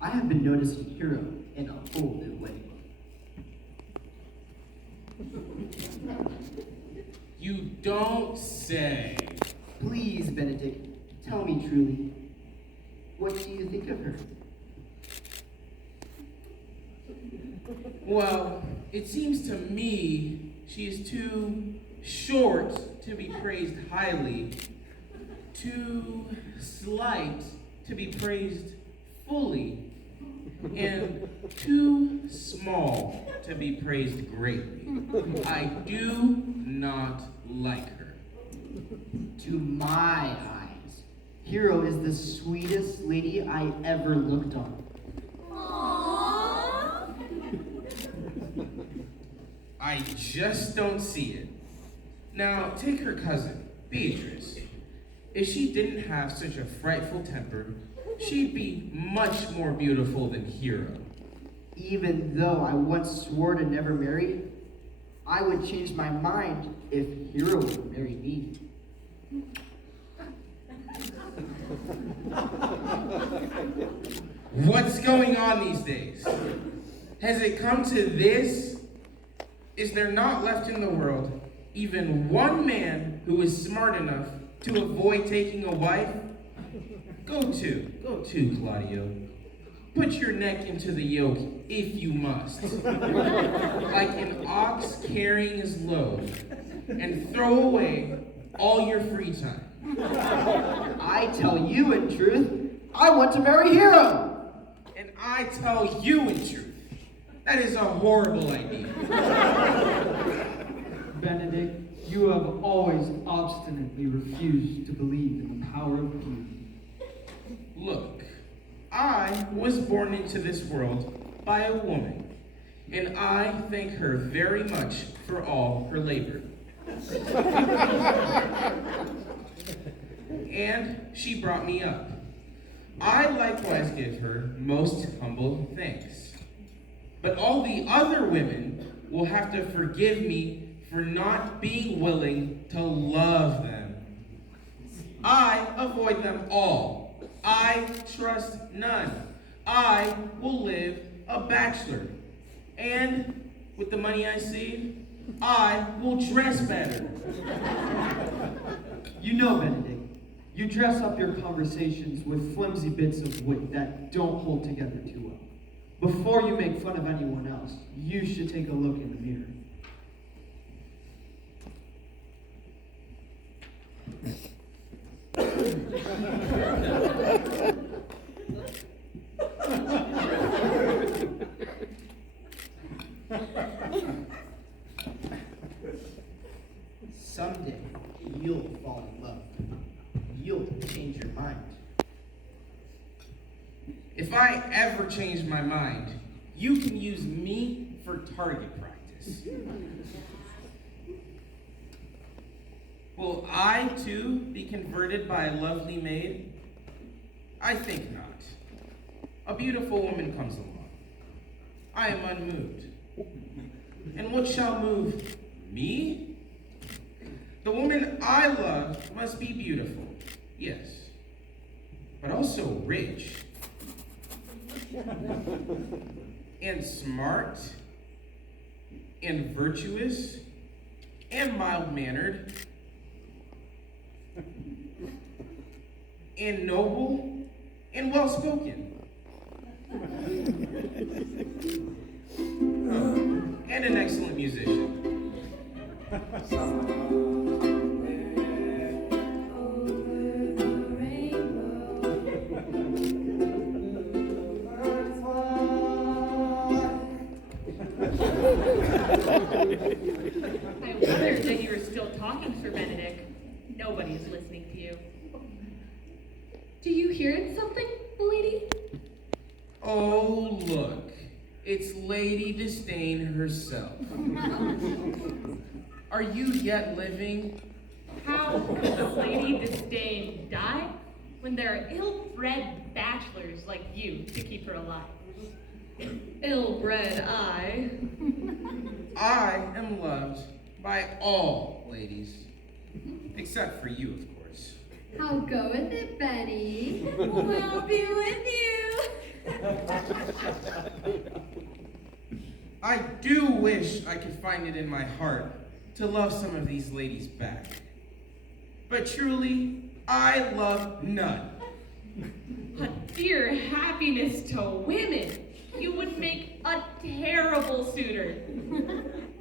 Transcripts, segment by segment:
I have been noticing Hero in a whole new way. You don't say. Please, Benedict, tell me truly. What do you think of her? Well, it seems to me she is too short to be praised highly, too slight to be praised fully, and too small to be praised greatly. I do not like her. To my eyes, Hero is the sweetest lady I ever looked on. Aww. I just don't see it. Now, take her cousin, Beatrice. If she didn't have such a frightful temper, she'd be much more beautiful than Hero. Even though I once swore to never marry, I would change my mind if Hero would marry me. What's going on these days? Has it come to this? Is there not left in the world even one man who is smart enough to avoid taking a wife? Go to, Claudio. Put your neck into the yoke if you must, like an ox carrying his load, and throw away all your free time. I tell you in truth, I want to marry Hero. And I tell you in truth, that is a horrible idea. Benedict, you have always obstinately refused to believe in the power of beauty. Look, I was born into this world by a woman, and I thank her very much for all her labor. And she brought me up. I likewise give her most humble thanks. But all the other women will have to forgive me for not being willing to love them. I avoid them all. I trust none. I will live a bachelor. And with the money I save, I will dress better. You know, Benedict, you dress up your conversations with flimsy bits of wit that don't hold together too well. Before you make fun of anyone else, you should take a look in the mirror. Someday, you'll fall in love. You'll change your mind. If I ever change my mind, you can use me for target practice. Will I, too, be converted by a lovely maid? I think not. A beautiful woman comes along. I am unmoved. And what shall move me? The woman I love must be beautiful, yes, but also rich. And smart, and virtuous, and mild-mannered, and noble, and well-spoken, and an excellent musician. I wondered that you were still talking, Sir Benedict. Nobody is listening to you. Do you hear something, lady? Oh, look. It's Lady Disdain herself. Are you yet living? How could Lady Disdain die when there are ill-bred bachelors like you to keep her alive? Ill-bred I. I am loved by all ladies, except for you, of course. How goeth it, Betty? We'll be with you. I do wish I could find it in my heart to love some of these ladies back. But truly, I love none. A dear happiness to women. You would make a terrible suitor.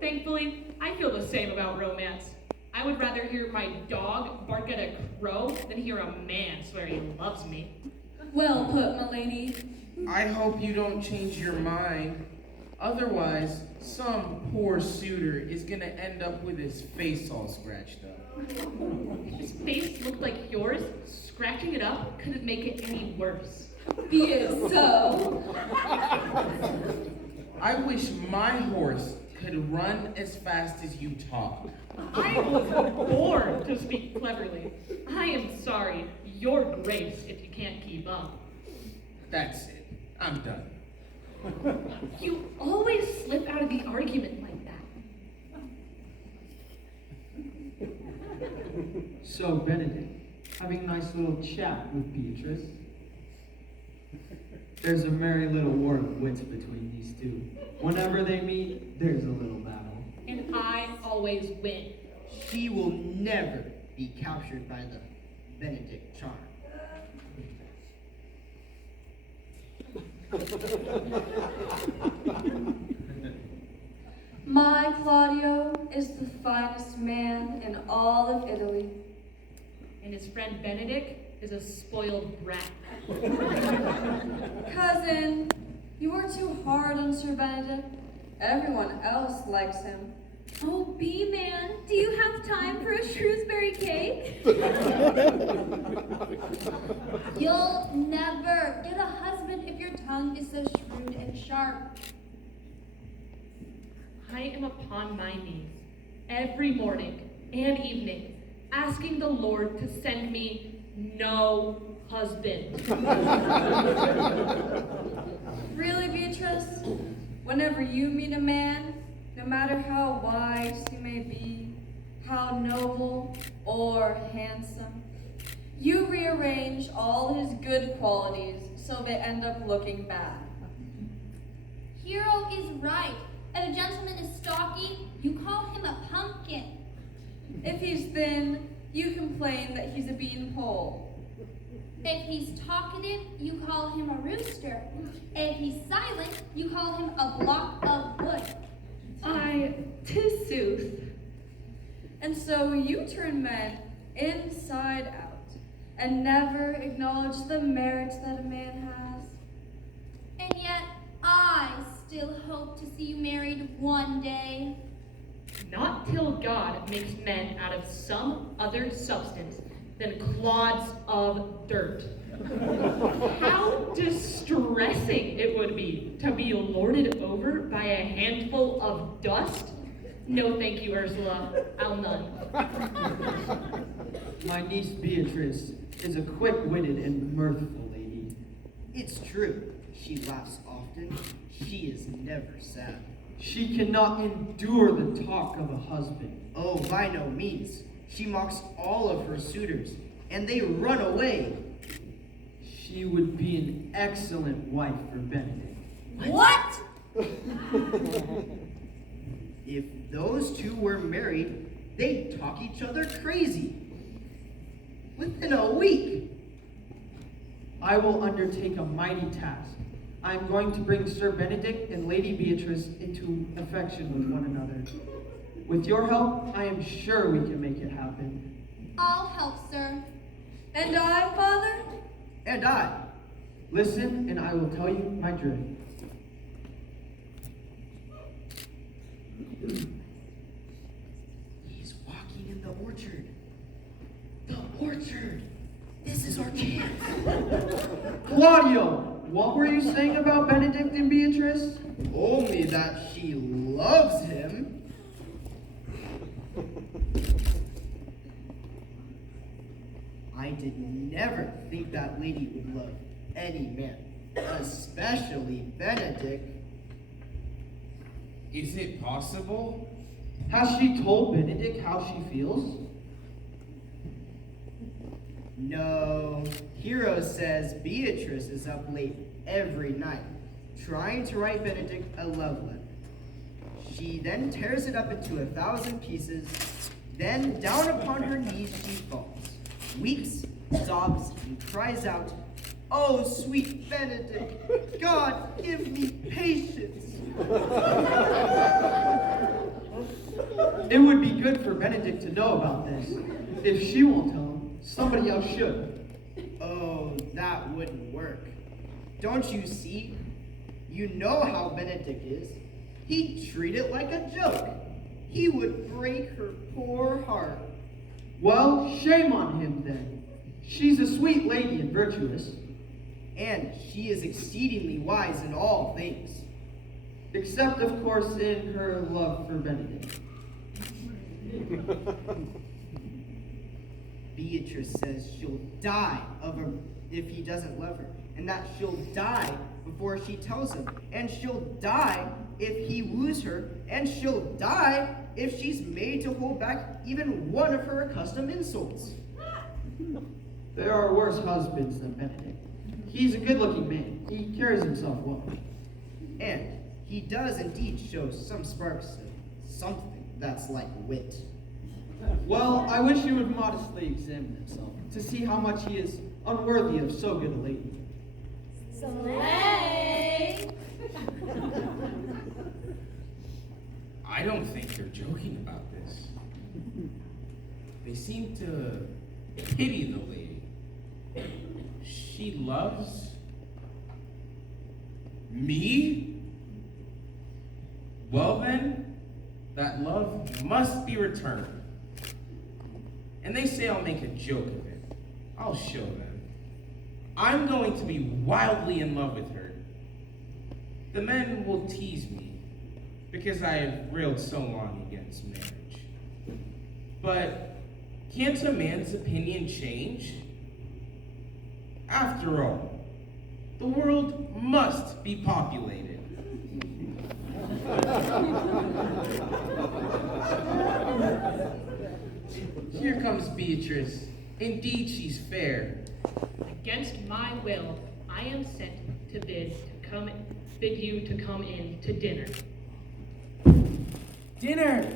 Thankfully, I feel the same about romance. I would rather hear my dog bark at a crow than hear a man swear he loves me. Well put, my lady. I hope you don't change your mind. Otherwise, some poor suitor is gonna end up with his face all scratched up. If his face looked like yours, scratching it up couldn't make it any worse. Be it so. I wish my horse could run as fast as you talk. I was born to speak cleverly. I am sorry, your grace, if you can't keep up. That's it. I'm done. You always slip out of the argument like that. So, Benedict, having a nice little chat with Beatrice. There's a merry little war of wits between these two. Whenever they meet, there's a little battle. And I always win. She will never be captured by the Benedict charm. My Claudio is the finest man in all of Italy. And his friend Benedict is a spoiled brat. Cousin, you are too hard on Sir Benedict. Everyone else likes him. Oh, B-man, do you have time for a Shrewsbury cake? You'll never get a husband if your tongue is so shrewd and sharp. I am upon my knees every morning and evening, asking the Lord to send me no husband. Really, Beatrice? Whenever you meet a man, no matter how wise he may be, how noble or handsome, you rearrange all his good qualities so they end up looking bad. Hero is right. If a gentleman is stocky, you call him a pumpkin. If he's thin, you complain that he's a beanpole. If he's talkative, you call him a rooster. If he's silent, you call him a block of wood. Tis sooth. And so you turn men inside out and never acknowledge the merits that a man has. And yet, I still hope to see you married one day. Not till God makes men out of some other substance than clods of dirt. How distressing it would be to be lorded over by a handful of dust. No thank you, Ursula. I'll none. My niece Beatrice is a quick-witted and mirthful lady. It's true. She laughs often. She is never sad. She cannot endure the talk of a husband. Oh, by no means. She mocks all of her suitors, and they run away. She would be an excellent wife for Benedict. What? If those two were married, they'd talk each other crazy. Within a week. I will undertake a mighty task. I am going to bring Sir Benedict and Lady Beatrice into affection with one another. With your help, I am sure we can make it happen. I'll help, sir. And I, Father? And I. Listen, and I will tell you my dream. He's walking in the orchard. The orchard. This is our chance. Claudio, what were you saying about Benedict and Beatrice? Only that she loves him. I did never think that lady would love any man, especially Benedict. Is it possible? Has she told Benedict how she feels? No, Hero says Beatrice is up late every night, trying to write Benedict a love letter. She then tears it up into 1,000 pieces. Then down upon her knees she falls, weeps, sobs, and cries out, "Oh, sweet Benedict, God, give me patience." It would be good for Benedict to know about this. If she won't tell him, somebody else should. Oh, that wouldn't work. Don't you see? You know how Benedict is. He'd treat it like a joke. He would break her poor heart. Well, shame on him then. She's a sweet lady and virtuous. And she is exceedingly wise in all things. Except, of course, in her love for Benedict. Beatrice says she'll die if he doesn't love her, and that she'll die before she tells him, and she'll die if he woos her, and she'll die if she's made to hold back even one of her accustomed insults. There are worse husbands than Benedict. He's a good-looking man. He carries himself well. And he does indeed show some sparks of something that's like wit. Well, I wish he would modestly examine himself to see how much he is unworthy of so good a lady. Slay! I don't think they're joking about this. They seem to pity the lady. She loves me? Well then, that love must be returned. And they say I'll make a joke of it. I'll show them. I'm going to be wildly in love with her. The men will tease me because I have railed so long against marriage. But can't a man's opinion change? After all, the world must be populated. Here comes Beatrice. Indeed, she's fair. Against my will, I am sent to bid you to come in to dinner. Dinner!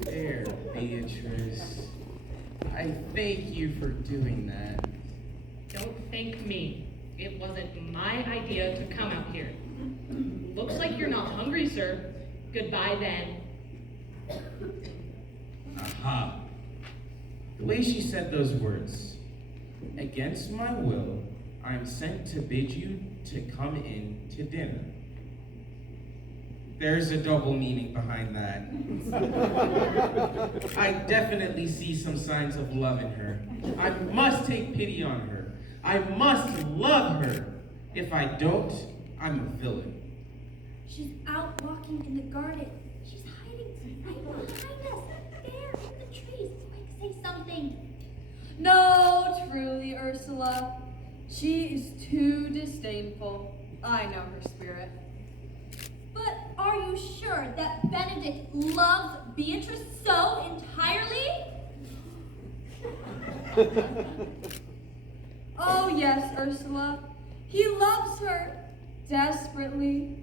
There, Beatrice. I thank you for doing that. Don't thank me. It wasn't my idea to come out here. Looks like you're not hungry, sir. Goodbye then. Aha. The way she said those words, against my will, I am sent to bid you to come in to dinner. There's a double meaning behind that. I definitely see some signs of love in her. I must take pity on her. I must love her. If I don't, I'm a villain. She's out walking in the garden. She's hiding right behind us. There, in the trees. Quick, say something. No, truly, Ursula. She is too disdainful. I know her spirit. But are you sure that Benedict loves Beatrice so entirely? Oh, yes, Ursula. He loves her desperately.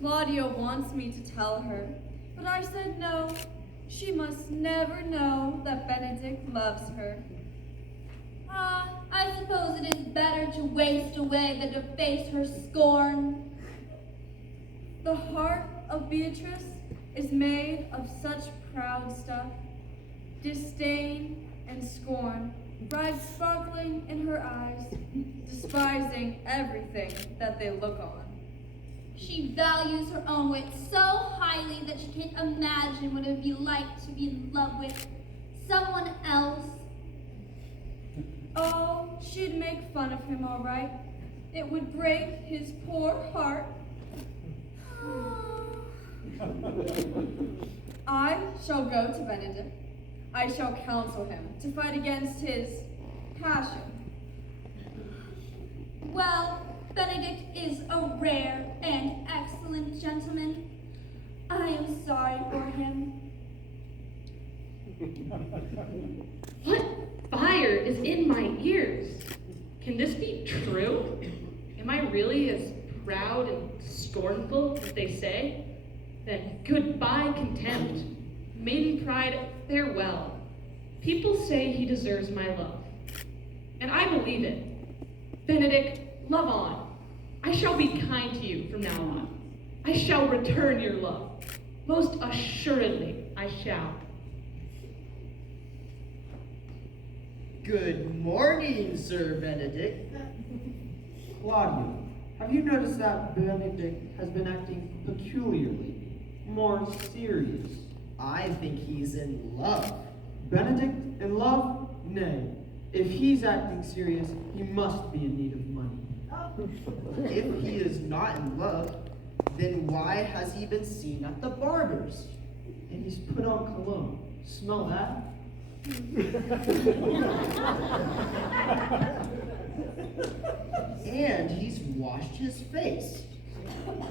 Claudia wants me to tell her, but I said no. She must never know that Benedict loves her. I suppose it is better to waste away than to face her scorn. The heart of Beatrice is made of such proud stuff. Disdain and scorn ride sparkling in her eyes, despising everything that they look on. She values her own wit so highly that she can't imagine what it would be like to be in love with someone else. Oh, she'd make fun of him, all right. It would break his poor heart. I shall go to Benedict. I shall counsel him to fight against his passion. Well, Benedict is a rare and excellent gentleman. I am sorry for him. What fire is in my ears? Can this be true? Am I really as proud and scornful as they say? Then goodbye, contempt. Maiden pride, farewell. People say he deserves my love. And I believe it. Benedict, love on. I shall be kind to you from now on. I shall return your love. Most assuredly, I shall. Good morning, Sir Benedict. Claudia, have you noticed that Benedict has been acting peculiarly, more serious? I think he's in love. Benedict in love? Nay. If he's acting serious, he must be in need of money. If he is not in love, then why has he been seen at the barber's? And he's put on cologne. Smell that? And he's washed his face.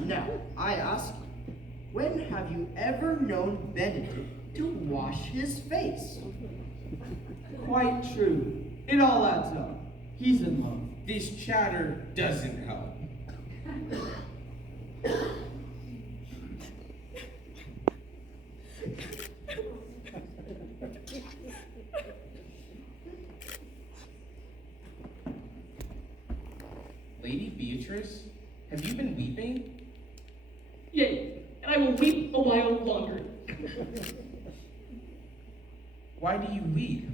Now, I ask you, when have you ever known Benedict to wash his face? Quite true. It all adds up. He's in love. This chatter doesn't help. Lady Beatrice, have you been weeping? Yea, and I will weep a while longer. Why do you weep?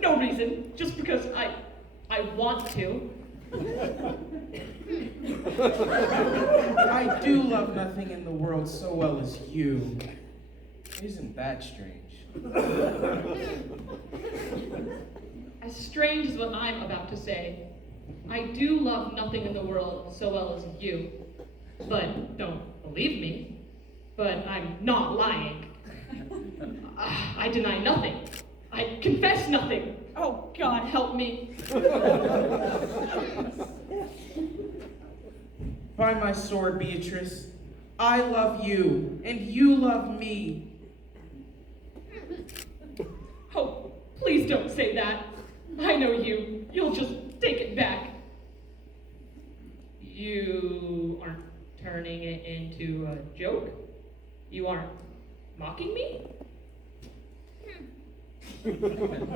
No reason, just because I want to. I do love nothing in the world so well as you. Isn't that strange? As strange as what I'm about to say, I do love nothing in the world so well as you. But don't believe me. But I'm not lying. I deny nothing. I confess nothing. Oh, God, help me. By my sword, Beatrice, I love you, and you love me. Oh, please don't say that. I know you. You'll just take it back. You aren't turning it into a joke? You aren't mocking me?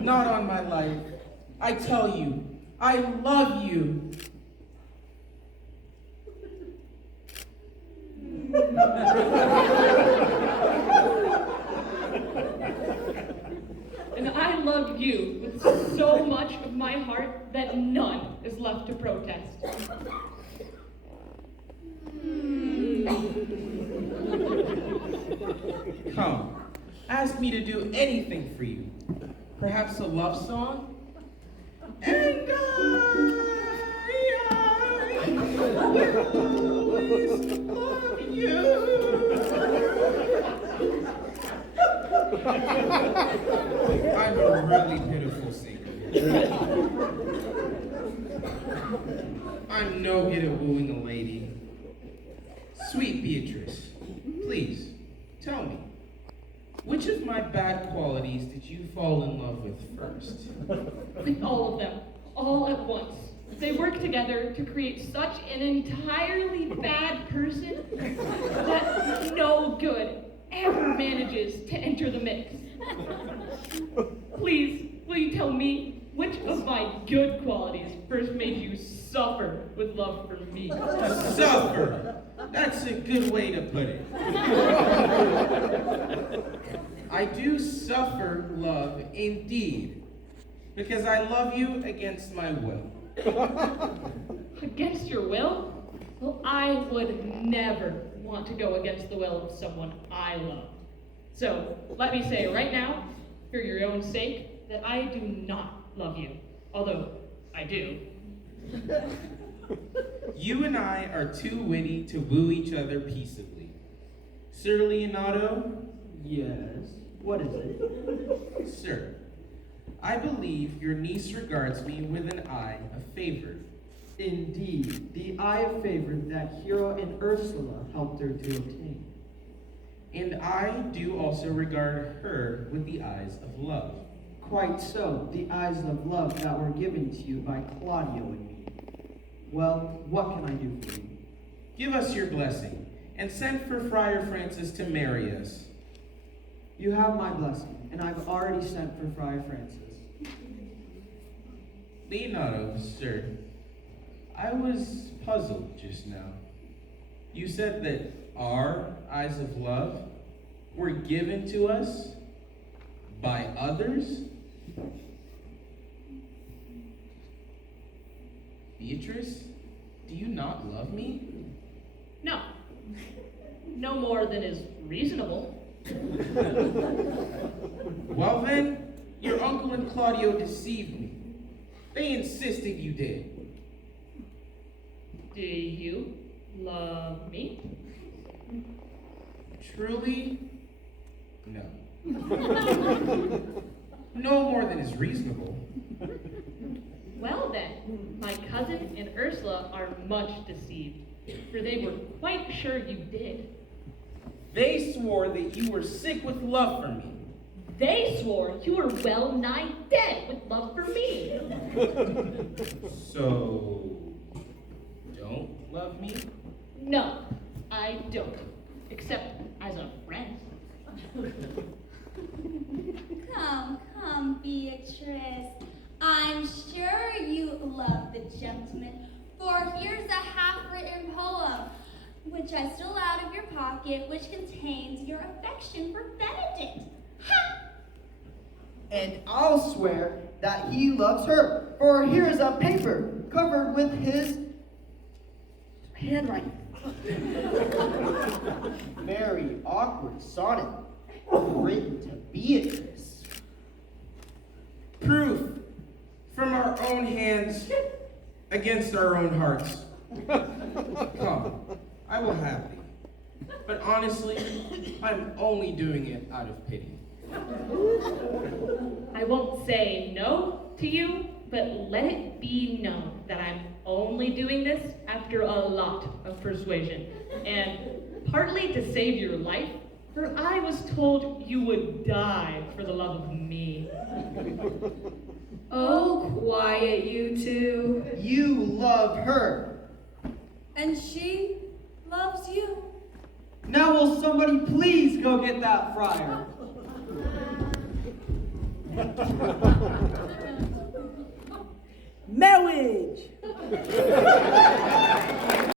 Not on my life. I tell you, I love you. And I love you with so much of my heart that none is left to protest. Come, ask me to do anything for you. Perhaps a love song? And I will always love you. I'm a really pitiful singer. I'm no good at wooing a lady. Sweet Beatrice, please, tell me, which of my bad qualities did you fall in love with first? With all of them, all at once. They work together to create such an entirely bad person that no good ever manages to enter the mix. Please, will you tell me which of my good qualities first made you suffer with love for me? Suffer! That's a good way to put it. I do suffer love indeed, because I love you against my will. Against your will? Well, I would never want to go against the will of someone I love. So, let me say right now, for your own sake, that I do not love you. Although, I do. You and I are too witty to woo each other peaceably. Sir Leonardo? Yes. What is it? Sir, I believe your niece regards me with an eye of favor. Indeed, the eye of favor that hero in Ursula helped her to obtain. And I do also regard her with the eyes of love. Quite so, the eyes of love that were given to you by Claudio and me. Well, what can I do for you? Give us your blessing, and send for Friar Francis to marry us. You have my blessing, and I've already sent for Friar Francis. Leonardo, sir, I was puzzled just now. You said that our eyes of love were given to us by others? Beatrice, do you not love me? No. No more than is reasonable. Well then, your uncle and Claudio deceived me. They insisted you did. Do you love me? Truly? No. No more than is reasonable. Well then, my cousin and Ursula are much deceived, for they were quite sure you did. They swore that you were sick with love for me. They swore you were well nigh dead with love for me. So, don't love me? No, I don't, except as a friend. Come, Beatrice. I'm sure you love the gentleman, for here's a half-written poem, which I stole out of your pocket, which contains your affection for Benedict. Ha! And I'll swear that he loves her, for here's a paper covered with his handwriting. Very awkward sonnet written to Beatrice. Proof from our own hands against our own hearts. Come, I will have thee. But honestly, I'm only doing it out of pity. I won't say no to you, but let it be known that I'm only doing this after a lot of persuasion, and partly to save your life, for I was told you would die for the love of me. Oh, quiet, you two. You love her. And she loves you. Now will somebody please go get that friar? Marriage!